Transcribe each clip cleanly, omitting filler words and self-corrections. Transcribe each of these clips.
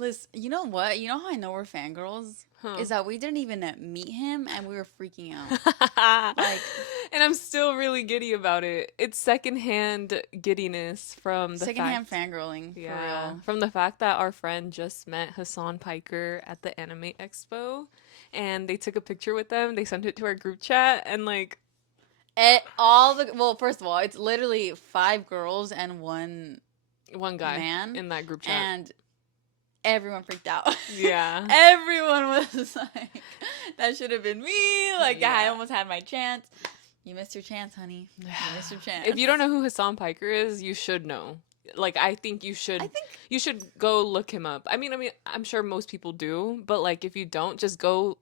Liz, you know what? You know how I know we're fangirls? Huh. Is that we didn't even meet him and we were freaking out. Like, And I'm still really giddy about it. It's secondhand giddiness from the secondhand fact, fangirling, for yeah, real. from the fact that our friend just met Hasan Piker at the Anime Expo and they took a picture with them. They sent it to our group chat and like Well, first of all, it's literally five girls and one one guy man, in that group chat. and everyone freaked out. Yeah. Everyone was like, that should have been me. Like, I Yeah. almost had my chance. You missed your chance, honey. You missed your If chance. you don't know who Hasan Piker is, you should know. Like I think I think you should go look him up. I mean I'm sure most people do, but like if you don't, just go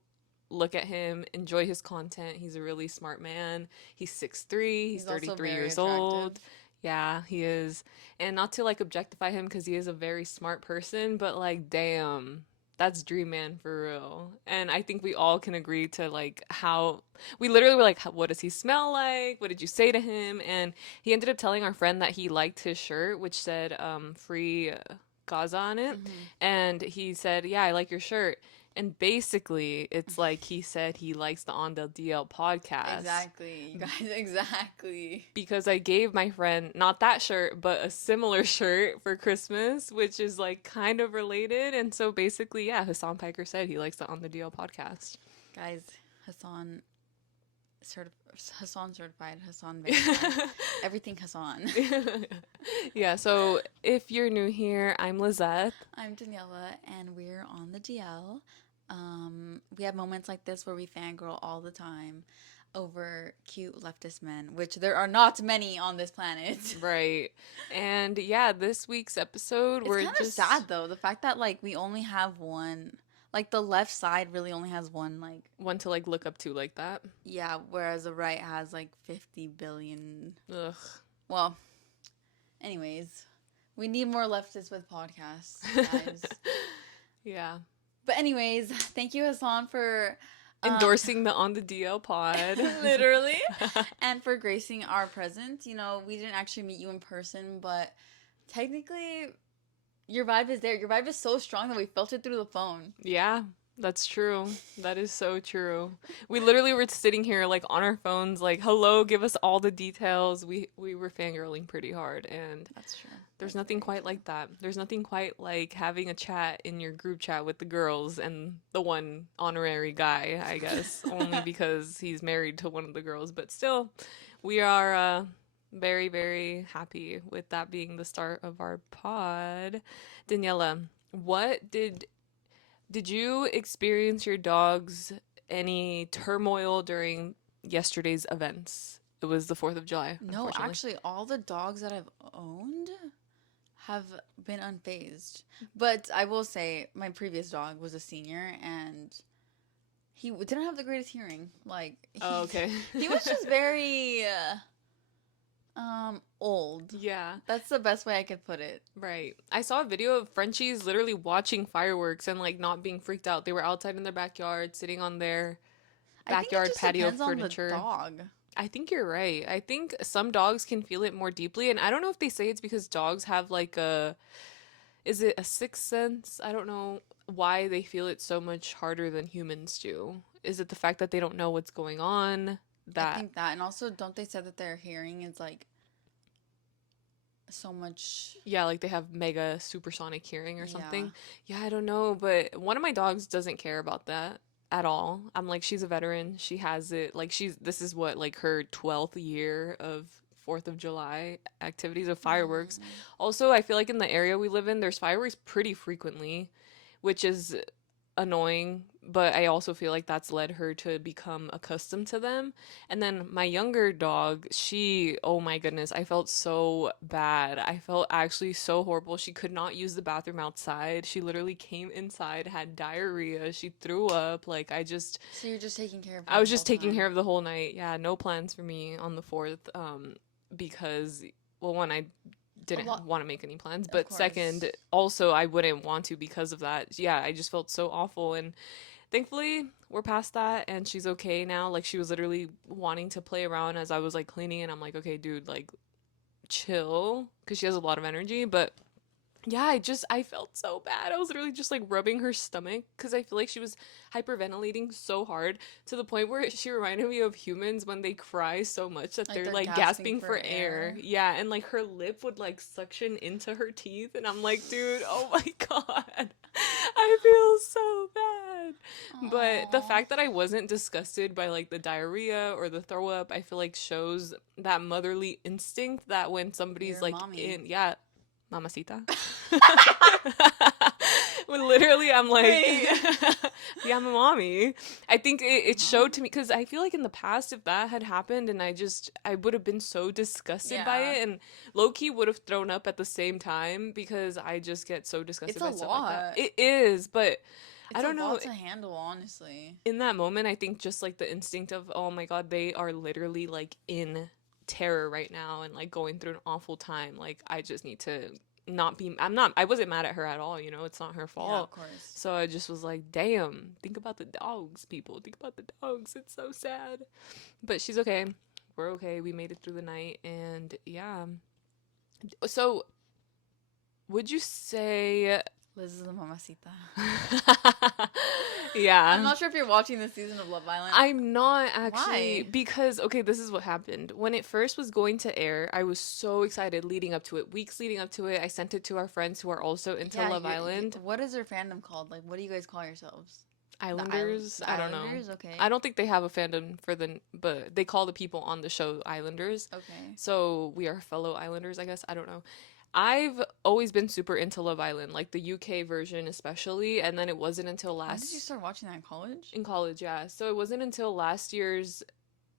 look at him, enjoy his content. He's a really smart man. He's 6'3", he's he's also 33 very years attractive. old. Yeah, he is. And not to like objectify him cuz he is a very smart person, but like damn, that's dream man for real. And I think we all can agree to like how we literally were like, what does he smell like? What did you say to him? And he ended up telling our friend that he liked his shirt, which said free Gaza on it. Hmm. And he said, yeah, I like your shirt. And basically, it's like he said he likes the On the DL podcast Exactly, you guys, exactly. because I gave my friend not that shirt, but a similar shirt for Christmas, which is like kind of related. And so basically, yeah, Hassan Piker said he likes the On the DL podcast. Guys, Hassan, Hassan certified, Hassan verified. Everything Hassan. Yeah, so if you're new here, I'm Lizeth. I'm Daniella, and we're on the DL. We have moments like this where we fangirl all the time over cute leftist men, which there are not many on this planet. Right. And yeah, this week's episode, It's we're kind of just sad though, the fact that like we only have one, like the left side really only has one, like, one to like look up to like that. yeah, whereas the right has like 50 billion. Ugh. Well, anyways, we need more leftists with podcasts, guys. Yeah. But anyways, thank you, Hassan, for Endorsing the On the DL pod. literally, and for gracing our presence. You know, we didn't actually meet you in person, but technically, your vibe is there. Your vibe is so strong that we felt it through the phone. Yeah, that's true. That is so true. We literally were sitting here like on our phones, like, hello, give us all the details. We were fangirling pretty hard, and That's true. there's That's nothing very quite true. like that. There's nothing quite like having a chat in your group chat with the girls and the one honorary guy, I guess, only because he's married to one of the girls. But still, we are very, very happy with that being the start of our pod. Daniela, what did you experience your dog's any turmoil during yesterday's events? It was the 4th of July, No, unfortunately. actually, all the dogs that I've owned have been unfazed. But I will say, my previous dog was a senior, and he didn't have the greatest hearing. Like Oh, okay. he was just very old. Yeah, That's the best way I could put it. right. I saw a video of Frenchies literally watching fireworks and like not being freaked out. They were outside in their backyard, sitting on their I think it backyard just patio depends on the furniture. dog. I think you're right. I think some dogs can feel it more deeply, and I don't know if they say it's because dogs have like a is it a sixth sense? I don't know why they feel it so much harder than humans do. Is it the fact that they don't know what's going on? I That think that, and also, don't they say that their hearing is like so much? yeah, like they have mega supersonic hearing or Yeah. something. Yeah, I don't know, but one of my dogs doesn't care about that at all. I'm like, she's a veteran. She has it. Like this is what like her 12th year of 4th of July activities of fireworks. Mm. Also, I feel like in the area we live in, there's fireworks pretty frequently, which is annoying, but I also feel like that's led her to become accustomed to them. And then my younger dog, oh my goodness, I felt so bad. I felt actually so horrible. She could not use the bathroom outside. She literally came inside, had diarrhea, she threw up. So you're just taking care of her I the was whole just taking care time. of the whole night. Yeah, no plans for me on the 4th because well, one, I A didn't lot, want to make any plans, of but second, course. also I wouldn't want to because of that. Yeah, I just felt so awful, and thankfully we're past that and she's okay now. Like she was literally wanting to play around as I was like cleaning, and I'm like, okay dude, like chill, because she has a lot of energy. But Yeah, I felt so bad. I was literally just like rubbing her stomach because I feel like she was hyperventilating so hard to the point where she reminded me of humans when they cry so much that Like they're they're like gasping gasping for for air. air. Yeah, and like her lip would like suction into her teeth. And I'm like, dude, oh my God. I feel so bad. But the Oh, fact that I wasn't disgusted by like the diarrhea or the throw up, I feel like shows that motherly instinct that when somebody's your like mommy. in, yeah, mamacita. When literally I'm like, Wait. yeah, I'm a mommy. I think it Uh-huh. showed to me because I feel like in the past, if that had happened and I would have been so disgusted by Yeah. it and low key would have thrown up at the same time because I just get so It's disgusted a by stuff like that. lot. It is, but I It's a don't know. lot to handle, honestly. In that moment, I think just like the instinct of, oh my God, they are literally like in terror right now and like going through an awful time. Like, I just need to not be, I wasn't mad at her at all, you know, it's not her Yeah, fault. of course. So I just was like, damn, think about the dogs, people. Think about the dogs. It's so sad. But she's okay. We're okay. We made it through the night. And yeah. So would you say, Liz is a mamacita. I'm yeah. not sure if you're watching this season of Love Island. I'm not actually Why? because okay, this is what happened. When it first was going to air, I was so excited leading up to it. Weeks leading up to it, I sent it to our friends who are also into Yeah, Love Island. what is your fandom called? Like, what do you guys call yourselves? Islanders, The I don't know. Islanders? Okay. I don't think they have a fandom for the but they call the people on the show Islanders. Okay. So we are fellow Islanders, I guess. I don't know. I've always been super into Love Island, like the UK version especially, and then it wasn't until When did you last start watching that in college? in college, yeah. So it wasn't until last year's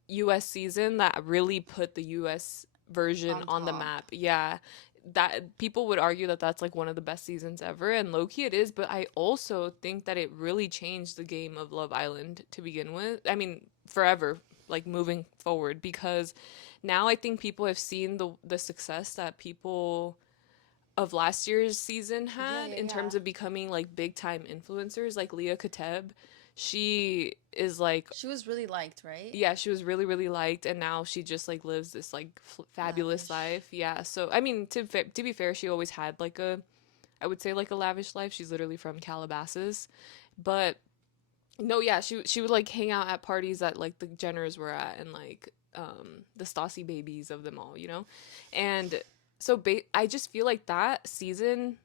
US season that really put the US version On on the top. map. Yeah. That people would argue that that's like one of the best seasons ever and low key it is, but I also think that it really changed the game of Love Island to begin with. I mean, forever, like moving forward because now I think people have seen the success that people of last year's season Yeah, had yeah, in yeah. terms of becoming like big time influencers like Leah Kateb. She is like She was really liked, right? yeah, she was really really liked and now she just like lives this like fabulous Lavish. life. Yeah. So, I mean, to be fair, she always had like a I would say like a lavish life. She's literally from Calabasas. But no, yeah, she would like hang out at parties that like the Jenners were at and like the Stassi babies of them all, you know? And so I just feel like that season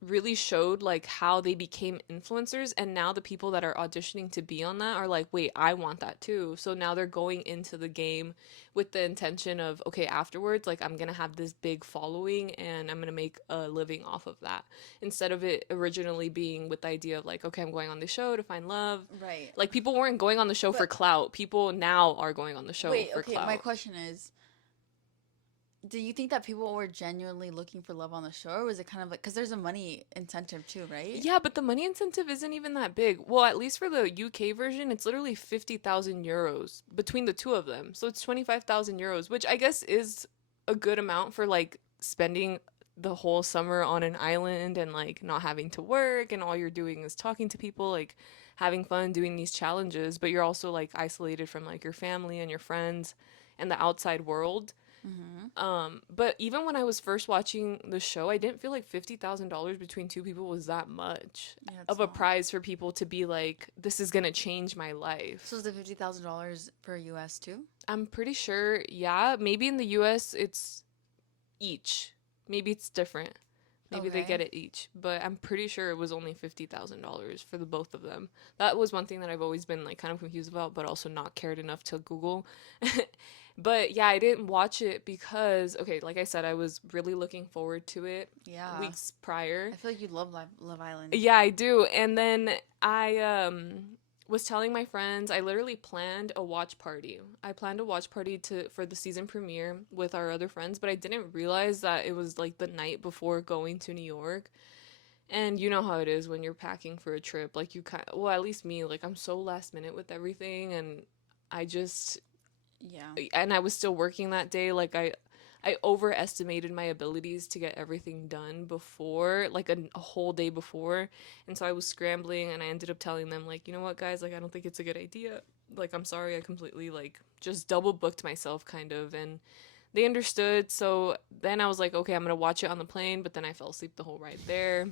really showed like how they became influencers and now the people that are auditioning to be on that are like, wait, I want that too. So now they're going into the game with the intention of, okay, afterwards, like I'm gonna have this big following and I'm gonna make a living off of that, instead of it originally being with the idea of like, okay, I'm going on the show to find love. Right. Like people weren't going on the show for But clout, people now are going on the show wait, for okay, my clout. question is, do you think that people were genuinely looking for love on the show, or was it kind of like, because there's a money incentive too, right? Yeah, but the money incentive isn't even that big. Well, at least for the UK version, it's literally 50,000 euros between the two of them. So it's 25,000 euros, which I guess is a good amount for like spending the whole summer on an island and like not having to work and all you're doing is talking to people, like having fun doing these challenges, but you're also like isolated from like your family and your friends and the outside world. Mm-hmm. But even when I was first watching the show, I didn't feel like $50,000 between two people was that much Yeah, of it's a not. prize for people to be like, this is gonna change my So life. is the $50,000 for US too? I'm pretty sure, yeah, maybe in the US it's each. Maybe it's different. Maybe they Okay. get it each, but I'm pretty sure it was only $50,000 for the both of them. That was one thing that I've always been like kind of confused about, but also not cared enough to Google. But yeah, I didn't watch it because okay, like I said, I was really looking forward to it Yeah. weeks prior. I feel like you love Love Island. Yeah, I do. And then I was telling my friends I literally planned a watch party. I planned a watch party to for the season premiere with our other friends, but I didn't realize that it was like the night before going to New York. And you know how it is when you're packing for a trip. Like you kind well, at least me, like I'm so last minute with everything and I just Yeah. and I was still working that day. Like I overestimated my abilities to get everything done before, like a whole day before. And so I was scrambling and I ended up telling them like, you know what guys, like I don't think it's a good idea. Like I'm sorry, I completely like just double booked myself kind of and they understood. So then I was like, okay, I'm gonna watch it on the plane, but then I fell asleep the whole ride there.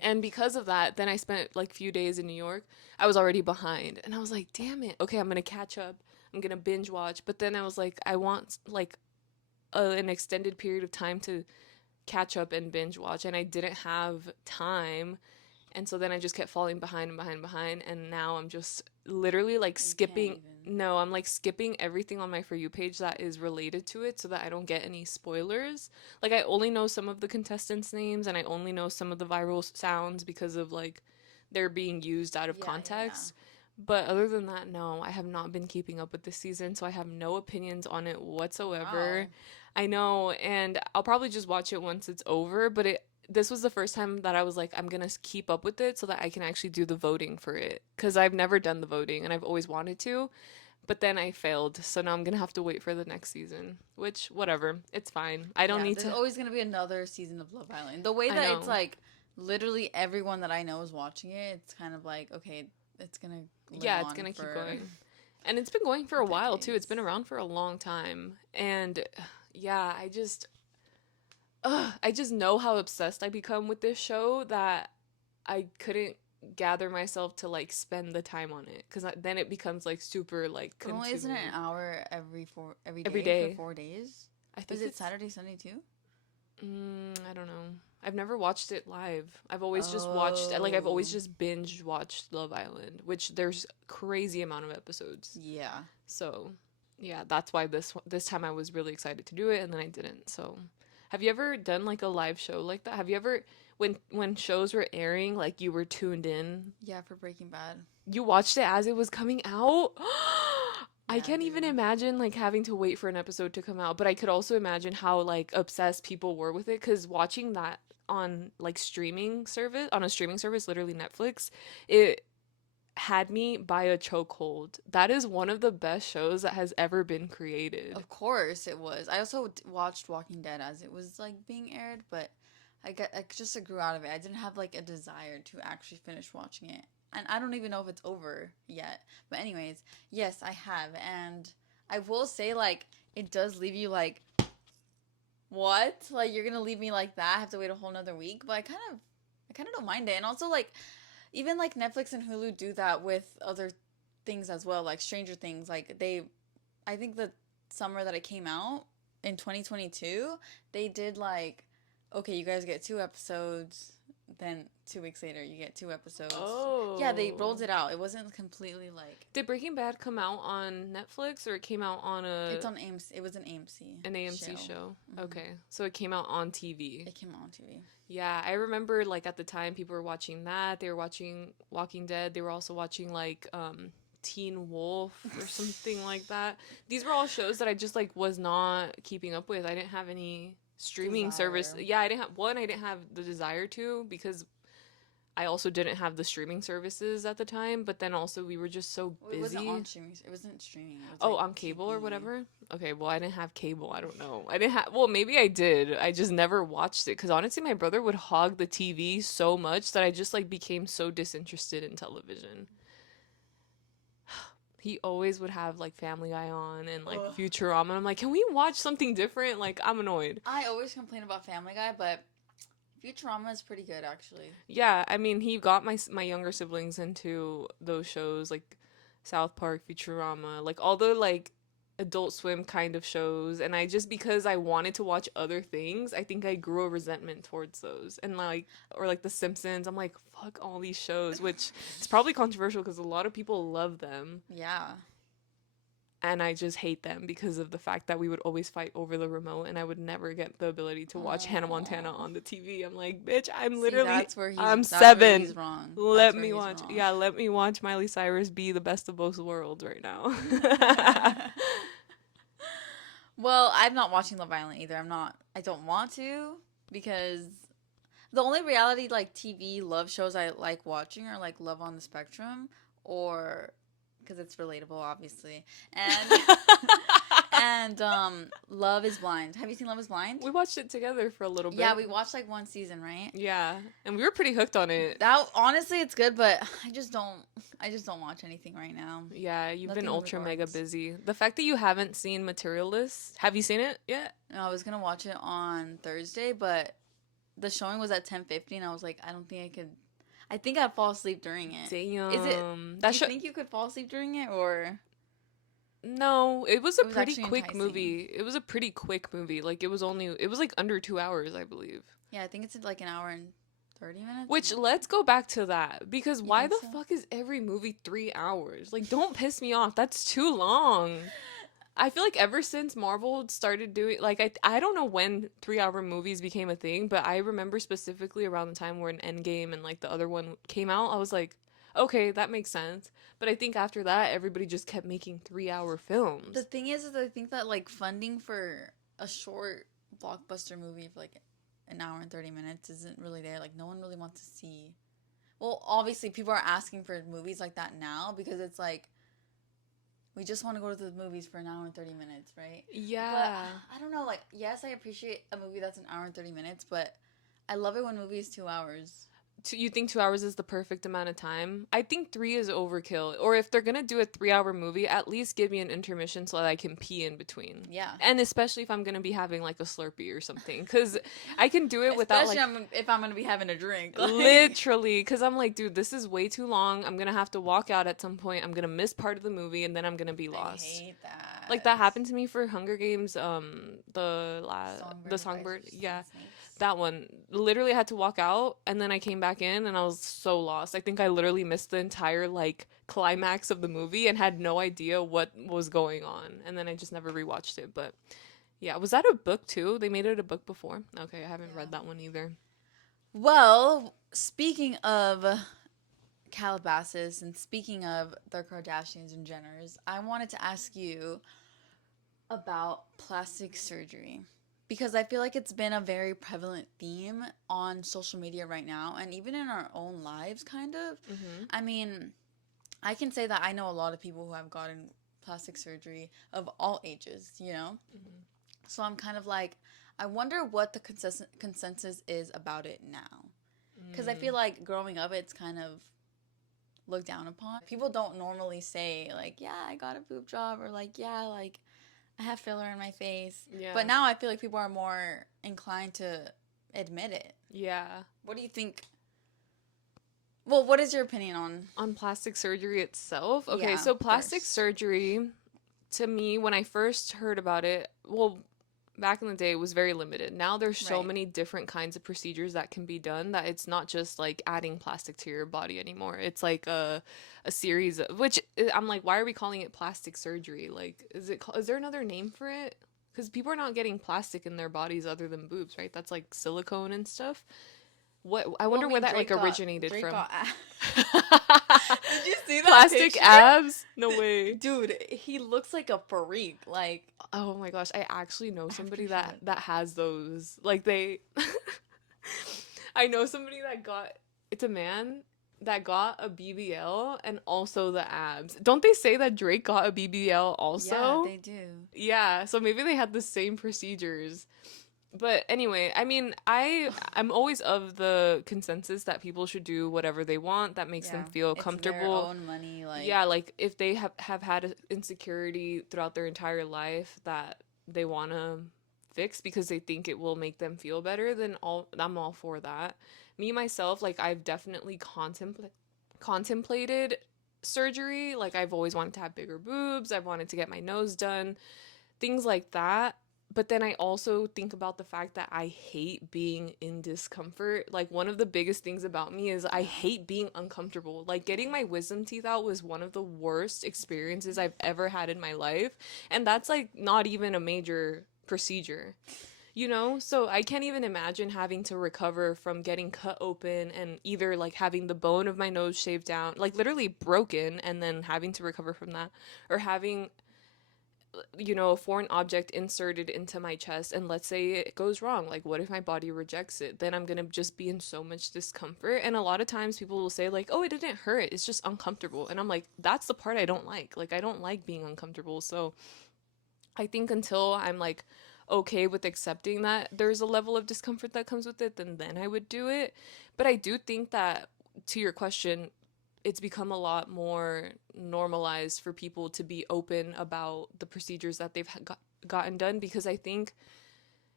And because of that, then I spent like a few days in New York. I was already behind, and I was like, damn it. Okay, I'm gonna catch up. I'm gonna binge watch. But then I was like, I want like an extended period of time to catch up and binge watch, and I didn't have time. And so then I just kept falling behind and behind and behind, and now I'm just literally like You can't skipping. even. No, I'm like skipping everything on my For You page that is related to it so that I don't get any spoilers. Like, I only know some of the contestants' names and I only know some of the viral sounds because of like they're being used out of Yeah, yeah, yeah. context. But other than that, no, I have not been keeping up with this season, so I have no opinions on it whatsoever. Wow. I know, and I'll probably just watch it once it's over, but this was the first time that I was like, I'm gonna keep up with it so that I can actually do the voting for it. Because I've never done the voting and I've always wanted to, but then I failed. So now I'm gonna have to wait for the next season, which, whatever, it's fine. I don't Yeah, need there's to. always gonna be another season of Love Island. The way I that it's know. like literally everyone that I know is watching it, it's kind of like, okay, it's gonna live Yeah, it's on gonna keep for going. And it's been going for a while too. It's decades. been around for a long time. And yeah, I just know how obsessed I become with this show that I couldn't gather myself to like spend the time on it because then it becomes like super like But only isn't it an consuming hour every every day for day. 4 days? I Or is think it it's Saturday, Sunday too? I don't know. I've never watched it live. I've always just watched like I've Oh, always just binge watched Love Island, which there's crazy amount of episodes. yeah. So yeah, that's why this time I was really excited to do it and then I didn't. So have you ever done like a live show like that? Have you ever when shows were airing like you were tuned in? Yeah, for Breaking Bad. You watched it as it was coming out? I Yeah, can't even dude. imagine like having to wait for an episode to come out, but I could also imagine how like obsessed people were with it cuz watching that on like streaming service on a streaming service literally Netflix, it had me by a chokehold. That is one of the best shows that has ever been created. Of course it was. I also watched Walking Dead as it was like being aired, but I just grew out of it. I didn't have like a desire to actually finish watching it. And I don't even know if it's over yet. But anyways, yes, I have. And I will say like it does leave you like what? Like you're gonna leave me like that? I have to wait a whole nother week? But I kind of don't mind it. And also like even like Netflix and Hulu do that with other things as well, like Stranger Things. Like I think the summer that it came out in 2022, they did like, okay, you guys get 2 episodes, then 2 weeks later you get 2 episodes. Yeah, they rolled Oh. it out. It wasn't completely like Did Breaking Bad come out on Netflix or it came out on it's on AMC. It was an AMC an AMC show. show? Hmm. Okay. So it came out on TV. It came out on TV. Yeah, I remember like at the time people were watching that. They were watching Walking Dead. They were also watching like Teen Wolf or something like that. These were all shows that I just like was not keeping up with. I didn't have any streaming service. Desire. Yeah, I didn't have the desire to because I also didn't have the streaming services at the time, but then also we were just so Well, it wasn't busy. on streaming. It wasn't streaming. It was Oh, like on cable or TV. whatever? Okay, well, I didn't have cable. I don't know. I didn't have, well, maybe I did. I just never watched it because honestly, my brother would hog the TV so much that I just like became so disinterested in television. He always would have like Family Guy on and like Ugh. Futurama. I'm like, can we watch something different? Like, I'm annoyed. I always complain about Family Guy, but Futurama is pretty good actually. Yeah, I mean, he got my younger siblings into those shows like South Park, Futurama, like all the like Adult Swim kind of shows, and I just because I wanted to watch other things, I think I grew a resentment towards those. And like or like The Simpsons, I'm like fuck all these shows, which is probably controversial because a lot of people love them, Yeah. and I just hate them because of the fact that we would always fight over the remote and I would never get the ability to watch Hannah Montana Aww. on the TV. I'm like, bitch, See, I'm that's where he's 7. wrong. Let That's where me he's watch. wrong. Yeah, let me watch Miley Cyrus be the best of both worlds right now. Well, I'm not watching Love Island either. I don't want to because the only reality like TV love shows I like watching are like Love on the Spectrum or because it's relatable obviously. And And Love is Blind. Have you seen Love is Blind? We watched it together for a little Yeah, bit. we watched like one season, right? Yeah, and we were pretty hooked on it. That honestly, it's good, but I just don't watch anything right now. Yeah, you've been Nothing in ultra mega regards. busy. The fact that you haven't seen Materialist, have you seen it yet? No, I was gonna watch it on Thursday, but the showing was at 10:50, and I was like, I don't think I could. I think I'd fall asleep during it. Is it? Damn. Do you think you could fall asleep during it, or No, it was a it was pretty actually quick enticing? movie. It was a pretty quick movie. Like it was like under 2 hours, I believe. Yeah, I think it's like an hour and 30 minutes. Which let's go back to that because You why think the so? fuck is every movie 3 hours? Like, don't piss me off. That's too long. I feel like ever since Marvel started doing like I don't know when 3 hour movies became a thing, but I remember specifically around the time where an Endgame and like the other one came out, I was like, okay, that makes sense. But I think after that, everybody just kept making 3 hour The films. thing is I think that like funding for a short blockbuster movie for like an hour and 30 minutes isn't really there. Like no one really wants to see. Well, obviously people are asking for movies like that now because it's like we just want to go to the movies for an hour and 30 minutes, right? But Yeah. I don't know. Like yes, I appreciate a movie that's an hour and 30 minutes, but I love it when movie is 2 hours. You think 2 hours is the perfect amount of time? I think three is overkill. Or if they're gonna do a 3 hour movie, at least give me an intermission so that I can pee in between. Yeah. And especially if I'm gonna be having like a Slurpee or something, because I can do it without Especially like if I'm gonna be having a drink. Like literally. Because I'm like, dude, this is way too long. I'm gonna have to walk out at some point. I'm gonna miss part of the movie, and then I'm gonna be I lost. hate Like that. that happened to me for Hunger Games. The Songbird Songbird. Fights Yeah, and Snakes. that one. Literally had to walk out and then I came back in and I was so lost. I think I literally missed the entire like climax of the movie and had no idea what was going on. And then I just never rewatched it. But yeah, was that a book too? They made it a book before? Okay, I haven't Yeah. read that one either. Well, speaking of Calabasas and speaking of the Kardashians and Jenners, I wanted to ask you about plastic surgery because I feel like it's been a very prevalent theme on social media right now and even in our own lives, kind of. Mm-hmm. I mean, I can say that I know a lot of people who have gotten plastic surgery of all ages, you know? Mm-hmm. So I'm kind of like, I wonder what the consensus is about it now. Because I feel Mm. like growing up, it's kind of looked down upon. People don't normally say, like, yeah, I got a boob job, or like, yeah, like, I have filler in my face. Yeah. But now I feel like people are more inclined to admit it. Yeah. What do you think? Well, what is your opinion on? On plastic surgery itself? Okay, Yeah, so plastic first. surgery to me when I first heard about it, well, back in the day it was very limited. Now there's so Right. many different kinds of procedures that can be done that it's not just like adding plastic to your body anymore. It's like a series of which I'm like, why are we calling it plastic surgery? Like is there another name for it? Cuz people are not getting plastic in their bodies other than boobs, right? That's like silicone and stuff. What I Well, I wonder where mean, that like originated Drake from. got. Did you see that Plastic picture? abs? No way. Dude, he looks like a freak. Like, Oh my gosh, I actually know after somebody he that has those. Like they I know somebody that got it's a man that got a BBL and also the abs. Don't they say that Drake got a BBL yeah, also? they do. Yeah, so maybe they had the same procedures. But anyway, I mean, I'm always of the consensus that people should do whatever they want that makes them Yeah, feel it's their comfortable. own money. Yeah, Like, like if they have had a insecurity throughout their entire life that they want to fix because they think it will make them feel better, then I'm all for that. Me myself, like I've definitely contemplated surgery. Like I've always wanted to have bigger boobs. I've wanted to get my nose done, things like that. But then I also think about the fact that I hate being in discomfort. Like one of the biggest things about me is I yeah, hate being uncomfortable. Like getting my wisdom teeth out was one of the worst experiences I've ever had in my life. And that's like not even a major procedure. So I can't even imagine having to recover from getting cut open and either like having the bone of my nose shaved down, like literally broken, and then having to recover from that, or having a foreign object inserted into my chest, and let's say it goes wrong. Like what if my body rejects it? Then I'm going to just be in so much discomfort. And a lot of times people will say like, "Oh, it didn't hurt. It's just uncomfortable." And I'm like, that's the part I don't like. Like I don't like being uncomfortable. So I think until I'm like okay with accepting that there's a level of discomfort that comes with it, then I would do it. But I do think that, to your question, it's become a lot more normalized for people to be open about the procedures that they've gotten done, because I think,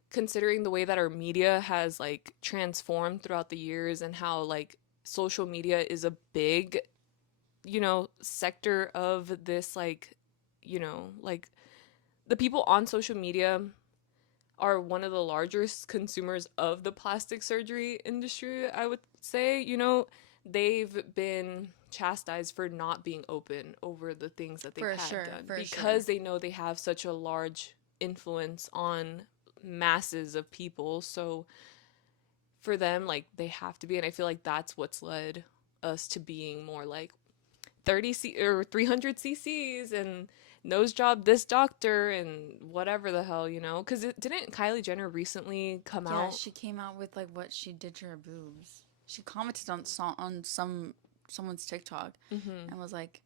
considering the way that our media has like transformed throughout the years, and how like social media is a big, sector of this, like, like the people on social media are one of the largest consumers of the plastic surgery industry, I would say. They've been chastised for not being open over the things that they've For had sure, done, for sure. because they know they have such a large influence on masses of people. So for them, like, they have to be, and I feel like that's what's led us to being more like 30 or 300 cc's and nose job this doctor and whatever the hell, because it didn't Kylie Jenner recently come Yeah, out. she came out with like what she did to her boobs. She commented on someone's TikTok and was like,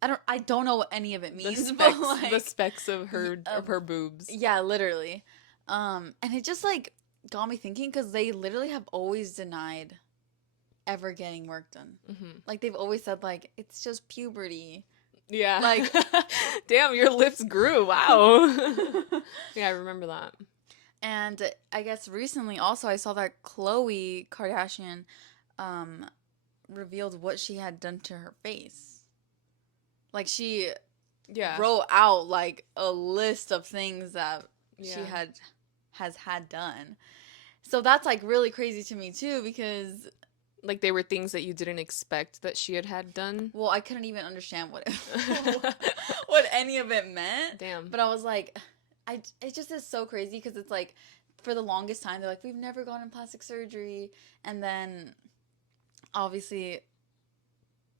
I don't know what any of it the means, but specs the like, specs of her boobs. yeah, literally. And it just like got me thinking because they literally have always denied ever getting work done. Like they've always said like it's just puberty. Yeah. Like Damn, your lips grew. Wow. Yeah, I remember that. and I guess recently also I saw that Khloe Kardashian um revealed what she had done to her face. Like she Yeah. wrote out like a list of things that she Yeah. has had done. So that's like really crazy to me too because Like, they were things that you didn't expect that she had done. well, I couldn't even understand what what any of it meant. Damn. But I was like, it just is so crazy because it's like for the longest time they're like we've never gone in plastic surgery, and then obviously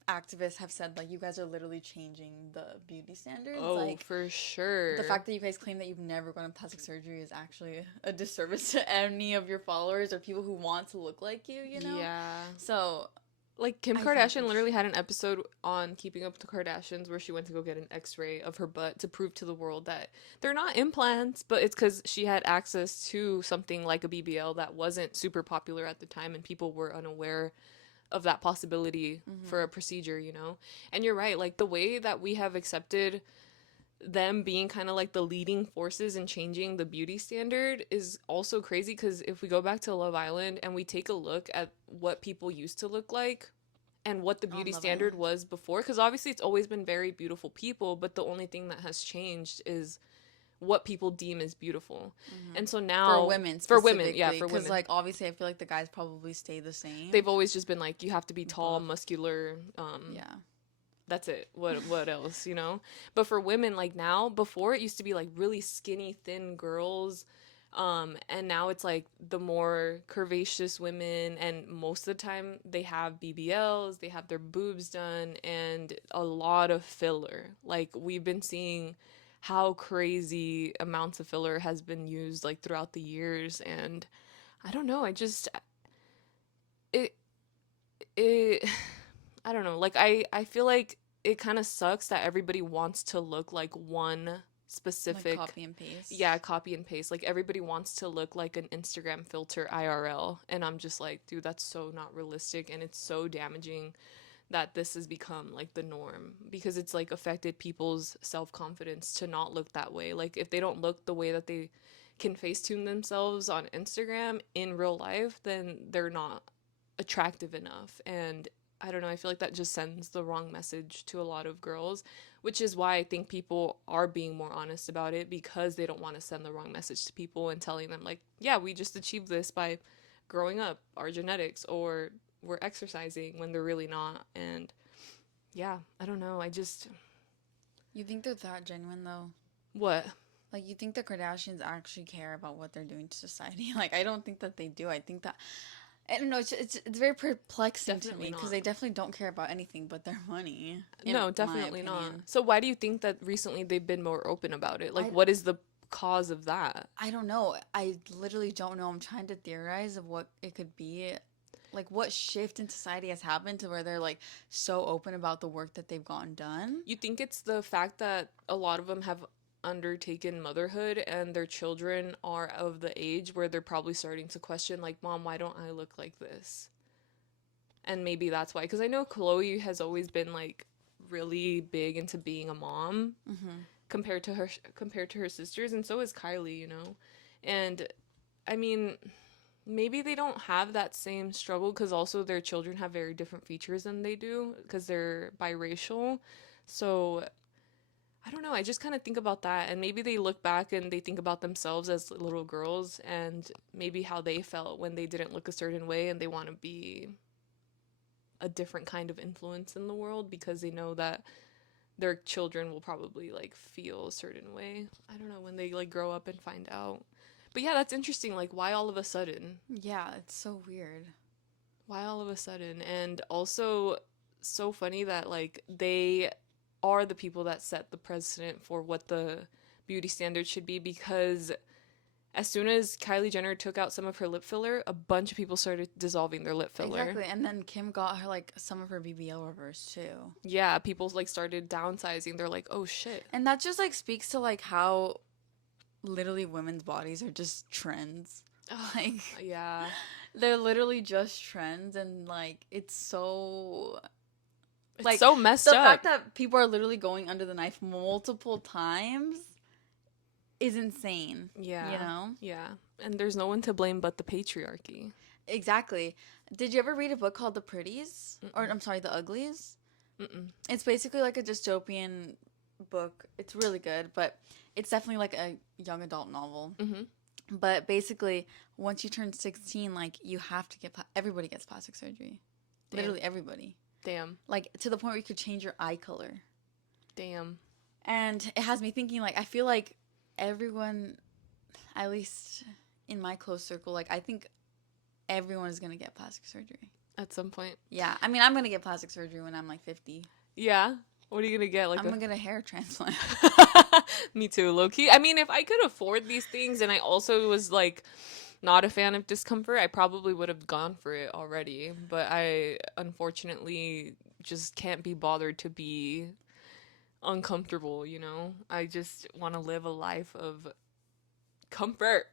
activists have said like you guys are literally changing the beauty standards. Oh, like for sure. the fact that you guys claim that you've never gone in plastic surgery is actually a disservice to any of your followers or people who want to look like you. Yeah. So Like, Kim I think Kardashian it's literally had an episode on Keeping Up with the Kardashians where she went to go get an x-ray of her butt to prove to the world that they're not implants, but it's because she had access to something like a BBL that wasn't super popular at the time, and people were unaware of that possibility for a procedure, And you're right, like, the way that we have accepted them being kind of like the leading forces in changing the beauty standard is also crazy, because if we go back to Love Island and we take a look at what people used to look like and what the beauty Love standard Island. was before, because obviously it's always been very beautiful people, but the only thing that has changed is what people deem as beautiful. And so now, for women for women, specifically, yeah, for because women, like obviously I feel like the guys probably stay the same. they've always just been like, you have to be tall, Buff. muscular, Yeah. that's it. What else, But for women, like, now, before it used to be like really skinny, thin girls, and now it's like the more curvaceous women, and most of the time they have BBLs, they have their boobs done, and a lot of filler. Like, we've been seeing how crazy amounts of filler has been used like throughout the years, and I don't know, it it I don't know. Like, I feel like it kind of sucks that everybody wants to look like one specific, Like copy and paste. yeah, copy and paste. Like, everybody wants to look like an Instagram filter IRL, and I'm just like, dude, that's so not realistic, and it's so damaging that this has become like the norm, because it's like affected people's self-confidence to not look that way. Like, if they don't look the way that they can facetune themselves on Instagram in real life, then they're not attractive enough. And I don't know, I feel like that just sends the wrong message to a lot of girls, which is why I think people are being more honest about it, because they don't want to send the wrong message to people and telling them, like, yeah, we just achieved this by growing up, our genetics, or we're exercising, when they're really not. And yeah, I don't know. You think they're that genuine though? What? Like you think the Kardashians actually care about what they're doing to society? Like I don't think that they do. I think that I don't know. It's very perplexing to Definitely me because not. they definitely don't care about anything but their money. No, definitely not. So why do you think that recently they've been more open about it? Like, what is the cause of that? I don't know. I literally don't know. I'm trying to theorize of what it could be. Like what shift in society has happened to where they're like so open about the work that they've gotten done. You think it's the fact that a lot of them have undertaken motherhood and their children are of the age where they're probably starting to question, like, Mom, why don't I look like this? And maybe that's why. Because I know Chloe has always been, like, really big into being a mom compared to her sisters, and so is Kylie, you know? And, I mean, maybe they don't have that same struggle because also their children have very different features than they do because they're biracial. So I don't know. I just kind of think about that, and maybe they look back and they think about themselves as little girls and maybe how they felt when they didn't look a certain way, and they want to be a different kind of influence in the world because they know that their children will probably like feel a certain way. I don't know, when they like grow up and find out. But yeah, that's interesting. Like, why all of a sudden? Yeah, it's so weird. Why all of a sudden? And also, so funny that like they are the people that set the precedent for what the beauty standards should be, because as soon as Kylie Jenner took out some of her lip filler, a bunch of people started dissolving their lip filler. Exactly, and then Kim got her like some of her BBL reversed too. Yeah, people like started downsizing. They're like, oh shit. And that just like speaks to like how literally women's bodies are just trends. Like, yeah, they're literally just trends, and like it's so it's like so messed the up. fact that people are literally going under the knife multiple times is insane. Yeah, you know. Yeah, and there's no one to blame but the patriarchy. Exactly. Did you ever read a book called The Pretties? Mm-mm. Or I'm sorry, The Uglies? Mm-mm. It's basically like a dystopian book. It's really good, but it's definitely like a young adult novel. Mm-hmm. But basically, once you turn 16, like you have to get everybody gets plastic surgery. Damn. Literally everybody. Damn. Like to the point where you could change your eye color. Damn. And it has me thinking, like, I feel like everyone, at least in my close circle, like I think everyone is gonna get plastic surgery At some point. Yeah, I mean, I'm gonna get plastic surgery when I'm like 50. Yeah. What are you gonna get? Like, I'm gonna get a hair transplant. Me too, low key. I mean, if I could afford these things and I also was like not a fan of discomfort, I probably would have gone for it already. But I unfortunately just can't be bothered to be uncomfortable, you know? I just want to live a life of comfort.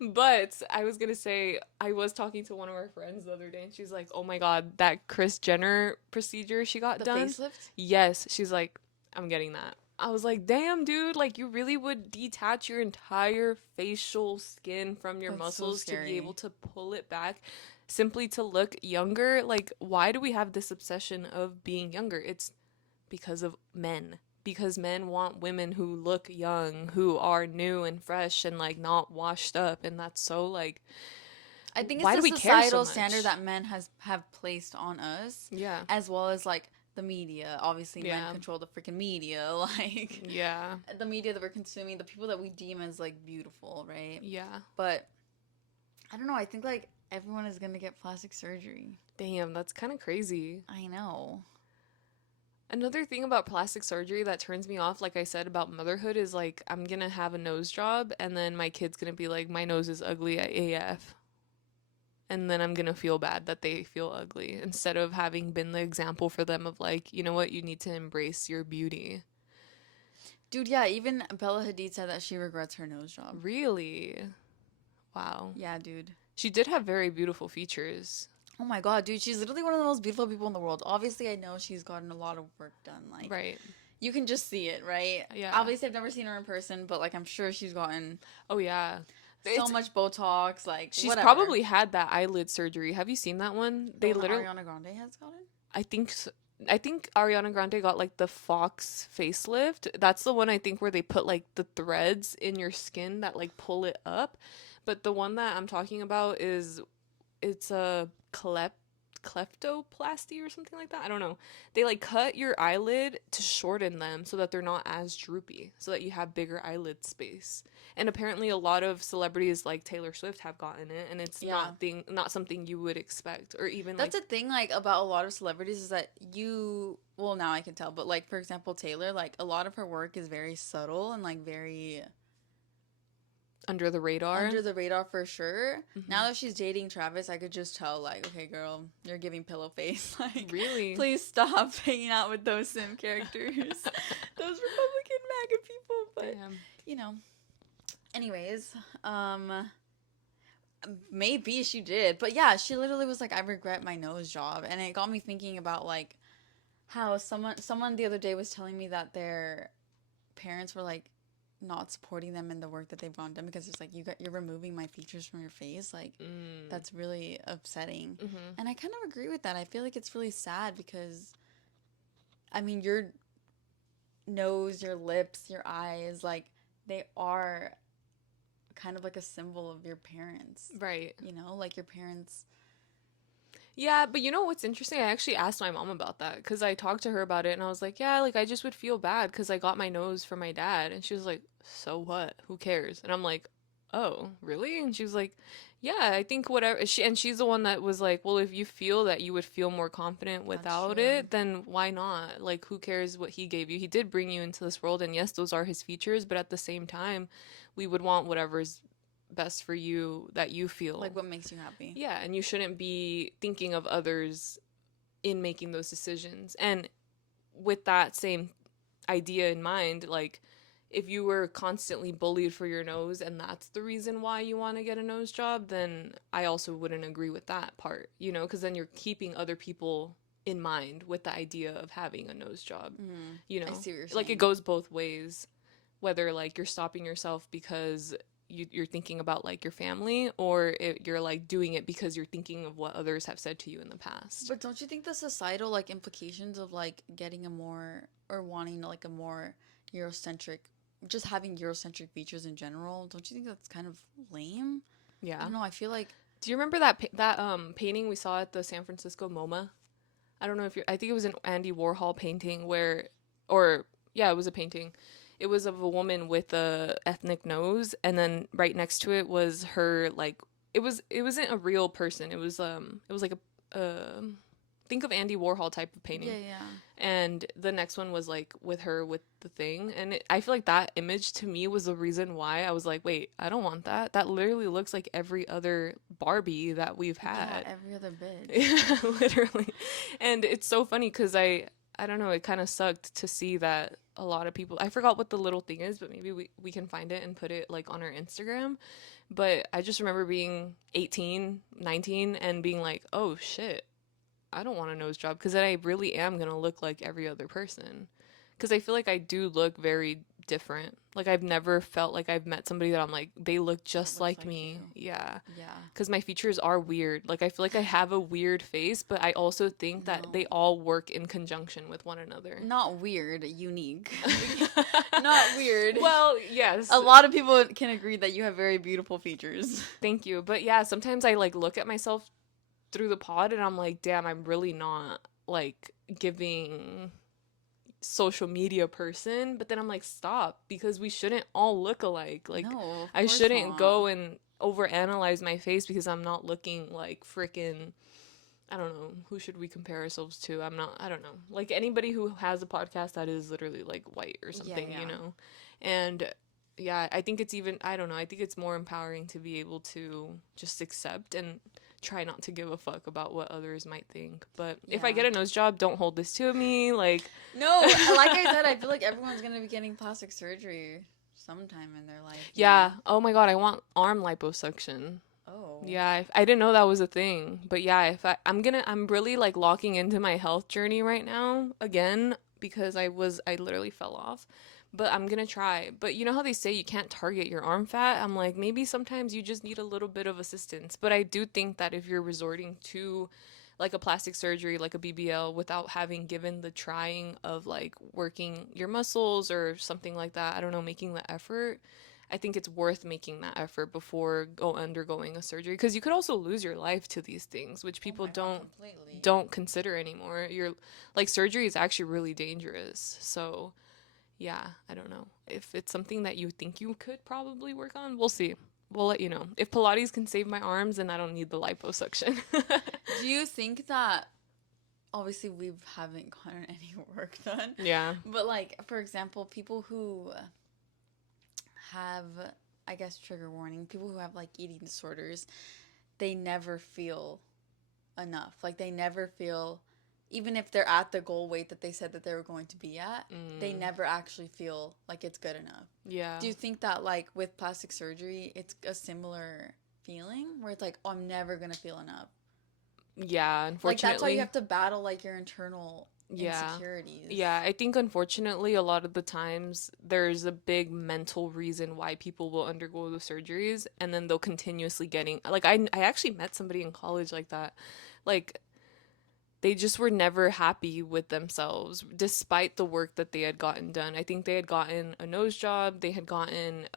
But I was gonna say, I was talking to one of our friends the other day and she's like, oh my god, that Kris Jenner procedure she got The done, facelift? yes, she's like, I'm getting that. I was like, damn, dude, like you really would detach your entire facial skin from your That's so muscles to be scary. able to pull it back simply to look younger. Like, why do we have this obsession of being younger? It's because of men. Because men want women who look young, who are new and fresh and like not washed up, and that's so like, I think why it's do the we care so societal much? standard that men have placed on us, Yeah. as well as like the media. Obviously, Yeah. men control the freaking media. Like, Yeah. the media that we're consuming, the people that we deem as like beautiful, right? Yeah. But I don't know. I think like everyone is gonna get plastic surgery. Damn, that's kind of crazy. I know. Another thing about plastic surgery that turns me off, like I said about motherhood, is like I'm gonna have a nose job and then my kid's gonna be like, my nose is ugly AF. And then I'm gonna feel bad that they feel ugly instead of having been the example for them of like, you know what, you need to embrace your beauty. Dude, yeah, even Bella Hadid said that she regrets her nose job. Really? Wow. Yeah, dude. She did have very beautiful features. Oh my god, dude, she's literally one of the most beautiful people in the world. Obviously, I know she's gotten a lot of work done. Like, Right. you can just see it, right? Yeah. Obviously, I've never seen her in person, but like, I'm sure she's gotten Oh yeah. so much Botox. Like, She's whatever. probably had that eyelid surgery. Have you seen that one? The They one that literally, Ariana Grande has gotten. I think Ariana Grande got like the Fox facelift. That's the one I think where they put like the threads in your skin that like pull it up. But the one that I'm talking about it's a kleptoplasty or something like that. I don't know. They like cut your eyelid to shorten them so that they're not as droopy, so that you have bigger eyelid space. And apparently a lot of celebrities like Taylor Swift have gotten it, and it's Yeah. not something you would expect, or even That's like the thing, like, about a lot of celebrities is that well, now I can tell, but like, for example, Taylor, like, a lot of her work is very subtle and like very under the radar. under the radar for sure. Mhm. Now that she's dating Travis, I could just tell, like, okay, girl, you're giving pillow face. Like, Really? please stop hanging out with those sim characters. Those Republican bag of people, but Damn. you know. Anyways, maybe she did, but yeah, she literally was like, "I regret my nose job," and it got me thinking about like how someone the other day was telling me that their parents were like not supporting them in the work that they've gone done because it's like you're removing my features from your face, like that's really upsetting. Mm-hmm. And I kind of agree with that. I feel like it's really sad because I mean your nose, your lips, your eyes, like they are kind of like a symbol of your parents. Right. You know, like your parents. Yeah, but you know what's interesting? I actually asked my mom about that because I talked to her about it and I was like, yeah, like I just would feel bad because I got my nose from my dad. And she was like, so what? Who cares? And I'm like, oh, really? And she was like, yeah, I think whatever. She's the one that was like, well, if you feel that you would feel more confident That's without true. it, then why not? Like, who cares what he gave you? He did bring you into this world. And yes, those are his features. But at the same time, we would want whatever's best for you that you feel. Like what makes you happy. Yeah, and you shouldn't be thinking of others in making those decisions. And with that same idea in mind, like if you were constantly bullied for your nose and that's the reason why you want to get a nose job, then I also wouldn't agree with that part, you know, because then you're keeping other people in mind with the idea of having a nose job, you know, I see what you're like saying. it goes both ways, whether like you're stopping yourself because you're thinking about like your family or you're like doing it because you're thinking of what others have said to you in the past. But don't you think the societal like implications of like getting a more or wanting like a more Eurocentric, just having Eurocentric features in general, don't you think that's kind of lame? I Yeah. don't know. I feel like Do you remember that painting we saw at the San Francisco MoMA? I don't know if you're. I think it was an Andy Warhol painting where, or yeah, it was a painting. It was of a woman with a ethnic nose, and then right next to it was her like. It wasn't a real person. It was like a think of Andy Warhol type of yeah, painting. yeah. And the next one was like with her with the thing, and I feel like that image to me was the reason why I was like, wait, I don't want that. That literally looks like every other Barbie that we've Yeah, had. every other bitch. Yeah, literally. And it's so funny because I don't know, it kind of sucked to see that a lot of people, I forgot what the little thing is, but maybe we can find it and put it like on our Instagram. But I just remember being 18, 19 and being like, oh shit, I don't want a nose job because then I really am going to look like every other person. Because I feel like I do look very different. Like I've never felt like I've met somebody that I'm like, they look just looks like like me. you. Yeah. Yeah. Because my features are weird. Like I feel like I have a weird face, but I also think that No. they all work in conjunction with one another. Not weird, unique. Not weird. Well, yes. A lot of people can agree that you have very beautiful features. Thank you. But yeah, sometimes I like look at myself through the pod and I'm like, damn, I'm really not like giving social media person. But then I'm like, stop, because we shouldn't all look alike. Like No, of I course shouldn't not. go and overanalyze my face because I'm not looking like freaking, I don't know, who should we compare ourselves to? I don't know. Like anybody who has a podcast that is literally like white or something, Yeah. you know? And yeah, I think it's even, I don't know, I think it's more empowering to be able to just accept and try not to give a fuck about what others might think. But if I Yeah. get a nose job, don't hold this to me. Like, No, like I said, I feel like everyone's gonna be getting plastic surgery sometime in their life. yeah. Oh my God, I want arm liposuction. Oh. Yeah, I didn't know that was a thing. But yeah, if I'm really like locking into my health journey right now again because I literally fell off. But I'm gonna try. But you know how they say you can't target your arm fat? I'm like, maybe sometimes you just need a little bit of assistance. But I do think that if you're resorting to like a plastic surgery, like a BBL, without having given the trying of like working your muscles or something like that, I don't know, making the effort, I think it's worth making that effort before undergoing a surgery because you could also lose your life to these things, which Oh people my God, completely. don't consider anymore. You're like surgery is actually really dangerous. So, yeah, I don't know. If it's something that you think you could probably work on, we'll see. We'll let you know. If Pilates can save my arms, then I don't need the liposuction. Do you think that obviously we haven't gotten any work done? Yeah. But like for example, people who have I guess trigger warning, people who have like eating disorders, they never feel enough. Like they never feel even if they're at the goal weight that they said that they were going to be at, they never actually feel like it's good enough. Yeah. Do you think that, like, with plastic surgery, it's a similar feeling where it's like, oh, I'm never going to feel enough? Yeah, Like, that's why you unfortunately. have to battle, like, your internal Yeah. insecurities. Yeah, I think unfortunately a lot of the times there's a big mental reason why people will undergo the surgeries, and then they'll continuously getting like I actually met somebody in college like that. Like they just were never happy with themselves despite the work that they had gotten done. I think they had gotten a nose job, they had gotten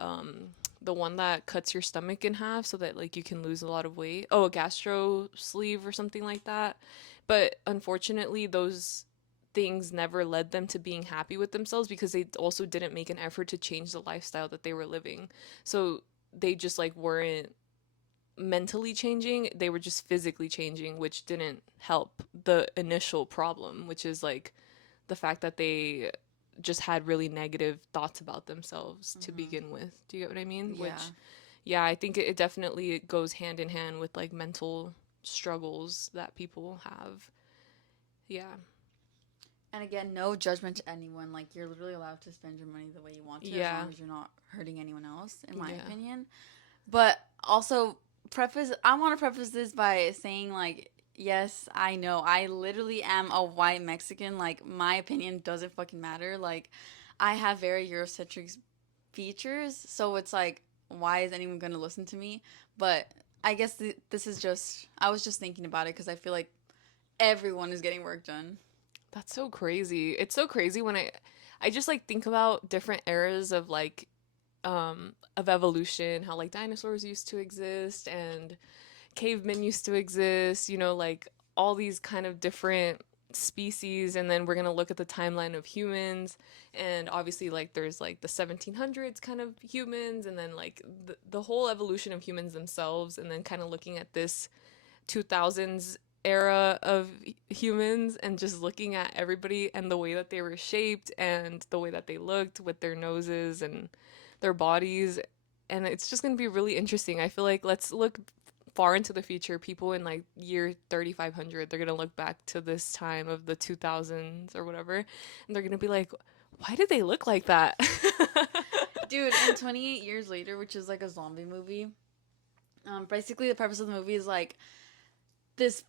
the one that cuts your stomach in half so that like you can lose a lot of weight. Oh, a gastro sleeve or something like that. But unfortunately, those things never led them to being happy with themselves because they also didn't make an effort to change the lifestyle that they were living. So they just like weren't mentally changing, they were just physically changing, which didn't help the initial problem, which is like the fact that they just had really negative thoughts about themselves to begin with. Do you get what I mean? Yeah. Which, yeah, I think it definitely goes hand in hand with like mental struggles that people have. Yeah. And again, no judgment to anyone. Like, you're literally allowed to spend your money the way you want to, as Yeah. long as you're not hurting anyone else, in my Yeah. opinion. But also, I want to preface this by saying, like, yes, I know. I literally am a white Mexican. Like, my opinion doesn't fucking matter. Like, I have very Eurocentric features. So it's like, why is anyone going to listen to me? But I guess this is just, I was just thinking about it because I feel like everyone is getting work done. That's so crazy. It's so crazy when I just like think about different eras of evolution, how like dinosaurs used to exist and cavemen used to exist, you know, like all these kind of different species, and then we're going to look at the timeline of humans, and obviously like there's like the 1700s kind of humans, and then like the whole evolution of humans themselves, and then kind of looking at this 2000s era of humans and just looking at everybody and the way that they were shaped and the way that they looked with their noses and their bodies. And it's just going to be really interesting. I feel like let's look far into the future. People in like year 3500, they're going to look back to this time of the 2000s or whatever, and they're going to be like, why did they look like that? Dude, and 28 years later, which is like a zombie movie, basically the purpose of the movie is like this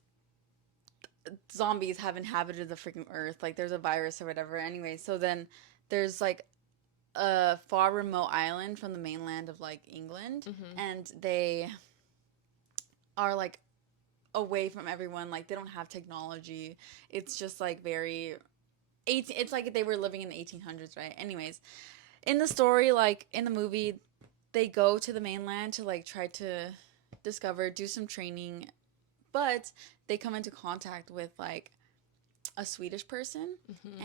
zombies have inhabited the freaking earth. Like, there's a virus or whatever. Anyway, so then there's like a far remote island from the mainland of like England, and they are like away from everyone. Like, they don't have technology. It's just like very 18, it's like they were living in the 1800s, right? Anyways, in the story, like in the movie, they go to the mainland to like try to do some training, but they come into contact with like a Swedish person,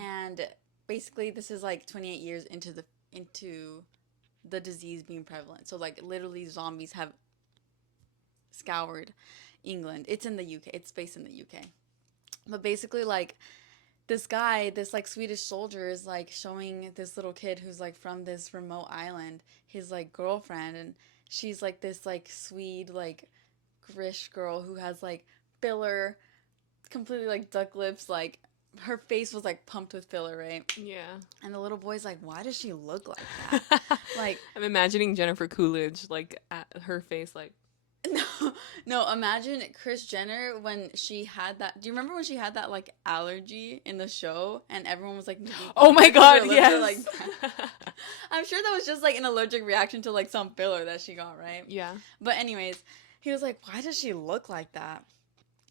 and basically this is like 28 years into the disease being prevalent. So like literally zombies have scoured England. It's in the UK. It's based in the UK. But basically like this like Swedish soldier is like showing this little kid who's like from this remote island his like girlfriend, and she's like this like Swede like Grish girl who has like filler, completely like duck lips, like her face was like pumped with filler, right? Yeah. And the little boy's like, why does she look like that? Like, I'm imagining Jennifer Coolidge like at her face like no, no, imagine Kris Jenner when she had that. Do you remember when she had that like allergy in the show and everyone was like making oh my god, her lips were, like, yes. I'm sure that was just like an allergic reaction to like some filler that she got, right? Yeah. But anyways, he was like, why does she look like that?